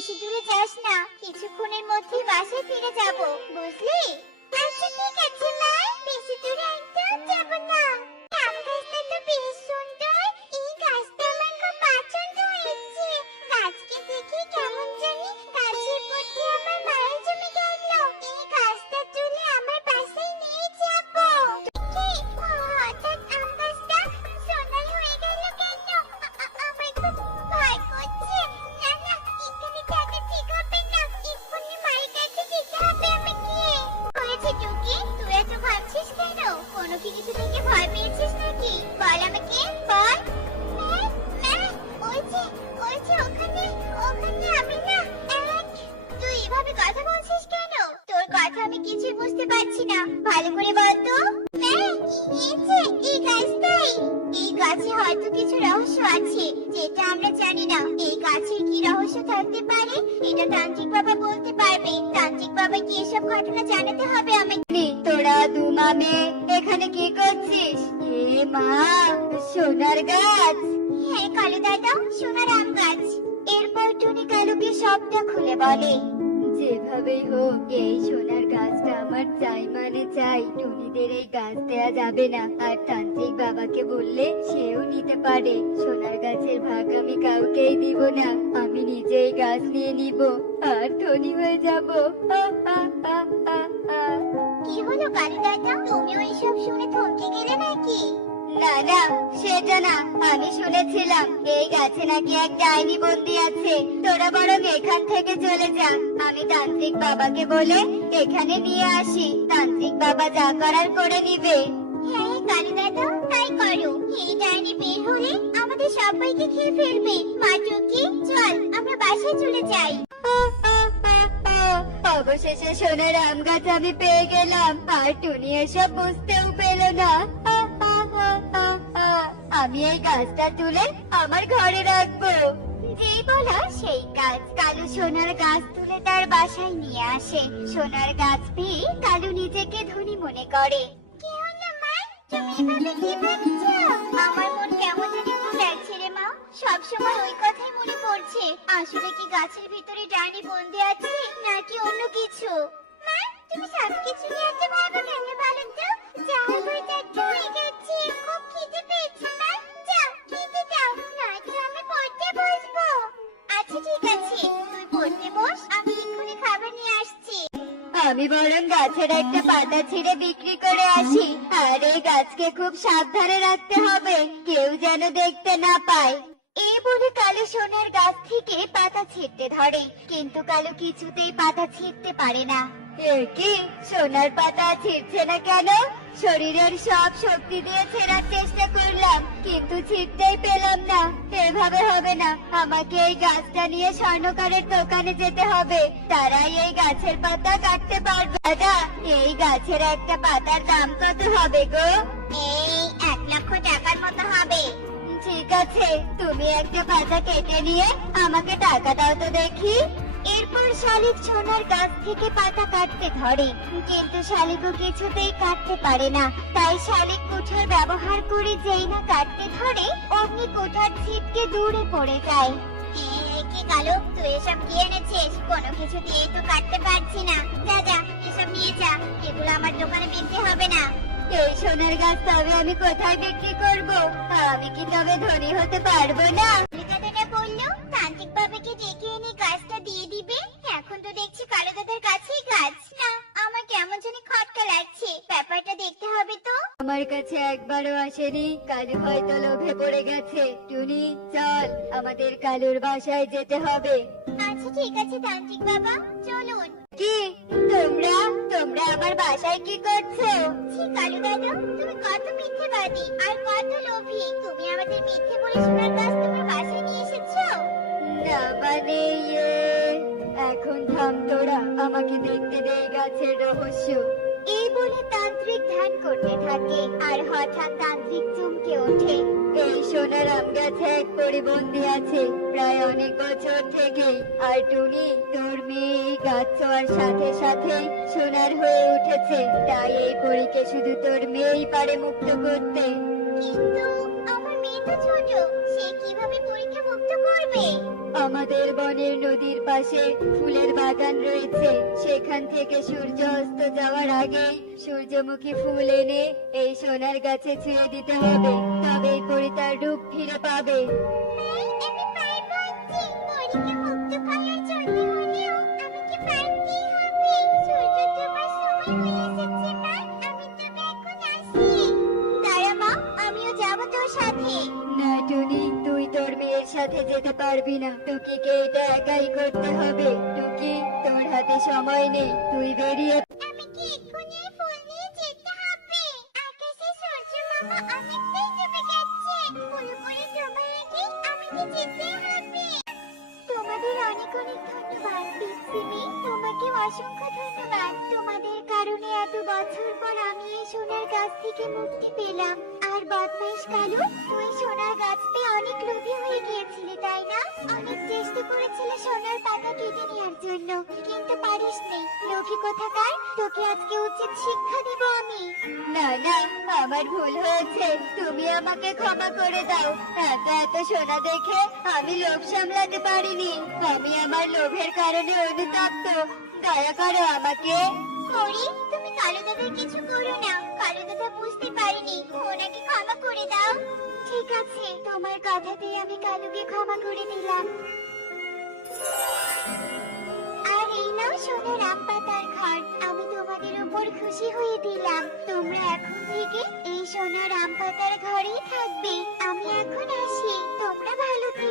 বেশি দূরে যাস না, কিছুক্ষণের মধ্যেই বাসায় ফিরে যাব, বুঝলি? আচ্ছা ঠিক আছে মা, বেশি দূরে একদম যাব না। আম গাছটা তো বেশ সুন্দর, এই গাছটা আমার খুব পছন্দ হয়েছে। গাছকে দেখে কেমন জানি গাছের প্রতি আমার মায়া জমে গেল। এই গাছটা তুলে আমার বাসায় নিয়ে যাব। কি হঠাৎ আম গাছটা সোনাই হয়ে গেল কেন? আমার খুব ভয় করছে। না না, এখানে থাকা ঠিক হবে না, এক্ষুনি মায়ের কাছে যেতে হবে আমাকে। হয়েছে টুকি, তুই এত ভাবছিস কেন? কোনো কিছু থেকে ভয় পেয়েছিস নাকি? বল আমাকে, বল। ওই যে ওখানে আমি না। তুই এভাবে কথা বলছিস কেন? তোর কথা আমি কিছুই বুঝতে পারছি না, ভালো করে বল তো। এই গাছটাই। এই গাছে হয়তো কিছু রহস্য আছে যেটা আমরা জানি না। এই গাছের কি রহস্য থাকতে পারে এটা তান্ত্রিক বাবা বলতে পারবে। তান্ত্রিক বাবাকে এসব ঘটনা জানাতে হবে আমাকে। তোরা দুমামে এখানে কি করছিস? এ মা, সোনার গাছ। হ্যাঁ কালু দাদা, সোনার আম গাছ। এরপর টুনি কালুকে সবটা খুলে বলে। যেভাবেই হোক এই সোনার গাছটা আমার চাই, মানে চাই। টুনিদের এই গাছ দেয়া যাবে না, আর তান্ত্রিক বাবাকে বললে সেও নিতে পারে। সোনার গাছের ভাগ আমি কাউকেই দিব না, আমি নিজেই গাছ নিয়ে নিব আর ধনী হয়ে যাব। কি হলো কালু দাদা, তুমিও এসব শুনে থমকে গেলে নাকি? না না, সেটা না। আমি শুনেছিলাম এই গাছে নাকি এক ডাইনি বন্দি আছে। তোরা বরং এখান থেকে চলে যা, আমি তান্ত্রিক বাবাকে বলে এখানে নিয়ে আসি। তান্ত্রিক বাবা যা করার করে নিবে। হ্যাঁ কালু দাদা, তাই করো। এই ডাইনি বের হলে আমাদের সবাইকে খেয়ে ফেলবে। মা টুকি, চল আমরা বাসায় চলে যাই। অবশেষে সোনার আম গাছ আমি পেয়ে গেলাম, আর টুনি এসব বুঝতেও পেল না। আমি এই গাছটা তুলে আমার ঘরে রাখবো। যেই বলা সেই কাজ। কালু সোনার গাছ তুলে তার বাসায় নিয়ে আসে। সোনার গাছ পেয়ে কালু নিজেকে ধনী মনে করে। কি হলো মা, তুমি এভাবে কি ভাবছো? আমার মন কেমন জানি একটু লাগছে রে মা। সবসময় ওই কথাই মনে পড়ছে। আসলে কি গাছের ভিতরে ডাইনি বন্দি আছে নাকি অন্য কিছু? মা, তুমি সবকিছু নিয়ে এত ভাবো কেন বলো তো? যা হইতে একটু হয়ে গেছে। খুব খিদে পেয়েছে মা, যাও খেতে দাও, নয়তো আমি পড়তে বসবো। আচ্ছা ঠিক আছে, তুই পড়তে বস, আমি এক্ষুনি খাবার নিয়ে আসছি। আমি বরং গাছের একটা পাতা ছিঁড়ে বিক্রি করে আসি। আর এই গাছকে খুব সাবধানে রাখতে হবে, কেউ যেন দেখতে না পায়। এই বলে কালু সোনার গাছ থেকে পাতা ছিঁড়তে ধরে, কিন্তু কালু কিছুতেই পাতা ছিঁড়তে পারে না। এ কি, সোনার পাতা ছিঁড়ছে না কেন? শরীরের সব শক্তি দিয়ে ছেঁড়ার চেষ্টা করলাম, কিন্তু ছিঁড়তেই পেলাম না। এভাবে হবে না, আমাকে এই গাছটা নিয়ে স্বর্ণকারের দোকানে যেতে হবে, তারাই এই গাছের পাতা কাটতে পারবে। দাদা, এই গাছের একটা পাতার দাম কত হবে গো? এই 1,00,000 টাকার মতো হবে। ঠিক আছে, তুমি একটা পাতা কেটে নিয়ে আমাকে টাকা দাও তো দেখি। এরপর শালিক সোনার গাছ থেকে পাতা কাটতে ধরে, কিন্তু শালিকও কিছুতেই কাটতে পারে না। তাই শালিক কুঠার ব্যবহার করে যেই না কাটতে ধরে, অমনি কুঠার ছিটকে দূরে পড়ে যায়। কি কালু, তুই এসব কি এনেছিস? কোনো কিছু দিয়ে তো কাটতে পারছি না। যা যা, এসব নিয়ে যা, এগুলো আমার দোকানে বিক্রি হবে না। এই সোনার গাছ তবে আমি কোথায় বিক্রি করব? আমি কি তবে ধনী হতে পারবো না? কথাটা বললো তান্ত্রিক বাবাকে ডেকে এনে গাছটা দিয়ে দিবে। এখন তো দেখছি কালো দাদার কাছেই গাছ। না, আমার কেমন জানি খটকা লাগছে, ব্যাপারটা দেখতে হবে তো। আমার কাছে একবারও আসেনি, কালু হয়তো লোভে পড়ে গেছে। টুনি, চল, আমাদের কালুর বাসায় যেতে হবে। আচ্ছা ঠিক আছে তান্ত্রিক বাবা, চলুন। কি, তোমরা তোমরা আমার বাসায় কি করছো? ছি কালু দাদা, তুমি কত মিথ্যেবাদী আর কত লোভী। তুমি আমাদের মিথ্যে বলে সোনার গাছ তোমার বাসায় নিয়ে এসেছো। না মানে এখন থাম তোরা, আমাকে দেখতে দে এই গাছের রহস্য। এই বলে তান্ত্রিক ধ্যান করতে থাকে, আর হঠাৎ তান্ত্রিক চমকে ওঠে। এই সোনার আম গাছে এক পরিবন্দী আছে, প্রায় অনেক বছর থেকে। আর টুনি, তোর মেয়ে এই গাছ ছোঁয়ার সাথে সাথে সোনার হয়ে উঠেছে। তাই এই পরীকে শুধু তোর মেয়েই পারে মুক্ত করতে। কিন্তু আমার মেয়ে তো ছোট, সে কিভাবে পরীক্ষা মুক্ত করবে? আমাদের বনের নদীর পাশে ফুলের বাগান রয়েছে, সেখান থেকে সূর্য অস্ত যাওয়ার আগে সূর্যমুখী ফুল এনে এই সোনার গাছে ছুঁয়ে দিতে হবে, তবেই পরি তার রূপ ফিরে পাবে। আমি পারবো আন্টি। পরীকে মুক্ত করার জন্য হলেও আমাকে পারতেই হবে। সূর্য ডোবার সময় হয়ে এসেছে মা। আমি তবে এখন আসি। দাঁড়া মা, আমিও যাবো তোর সাথে। না টুনি, তুই তোর মেয়ের সাথে যেতে পারবি না। টুকিকে এটা একাই করতে হবে। টুকি, তোর হাতে সময় নেই, তুই বেরিয়ে আমাকে এক্ষুনি এই ফুল নিয়ে যেতে হবে। আকাশে সূর্য মামা অনেকটাই ডুবে গেছে। পুরোপুরি ডোবার আগে আমাকে যেতে হবে। তোমাদের অনেক অনেক ধন্যবাদ পিচ্চিমি। তোমাকে অসংখ্য ধন্যবাদ। তোমাদের কারণে এত বছর পর আমি এই সোনার গাছ থেকে মুক্তি পেলাম। আর বদমাইশ কালু, তুই সোনার গাছ পেয়ে অনেক লোভী হয়ে গিয়েছিলি তাই না? অনেক চেষ্টা করেছিলে সোনার পাতা কেটে নেওয়ার জন্য, কিন্তু পারিসনি। লোভী কোথাকার, তোকে আজকে উচিত শিক্ষা দিব আমি। না না, আমার ভুল হয়েছে, তুমি আমাকে ক্ষমা করে দাও। এত এত সোনা দেখে আমি লোভ সামলাতে পারিনি। আমি আমার লোভের কারণে অনুতপ্ত, দয়া করো আমাকে। করি, তুমি কালু দাদার কিছু করো না। কালু দাদা বুঝতে পারিনি, ওনাকে ক্ষমা করে দাও। ঠিক আছে, তোমার কথাতেই আমি কালুকে ক্ষমা করে দিলাম। আর এই নাও সোনার আম পাতার ঘর। আমি তোমাদের উপর খুশি হয়ে দিলাম। তোমরা এখন থেকে এই সোনার আম পাতার ঘরেই থাকবে। আমি এখন আসি, তোমরা ভালো থেকো।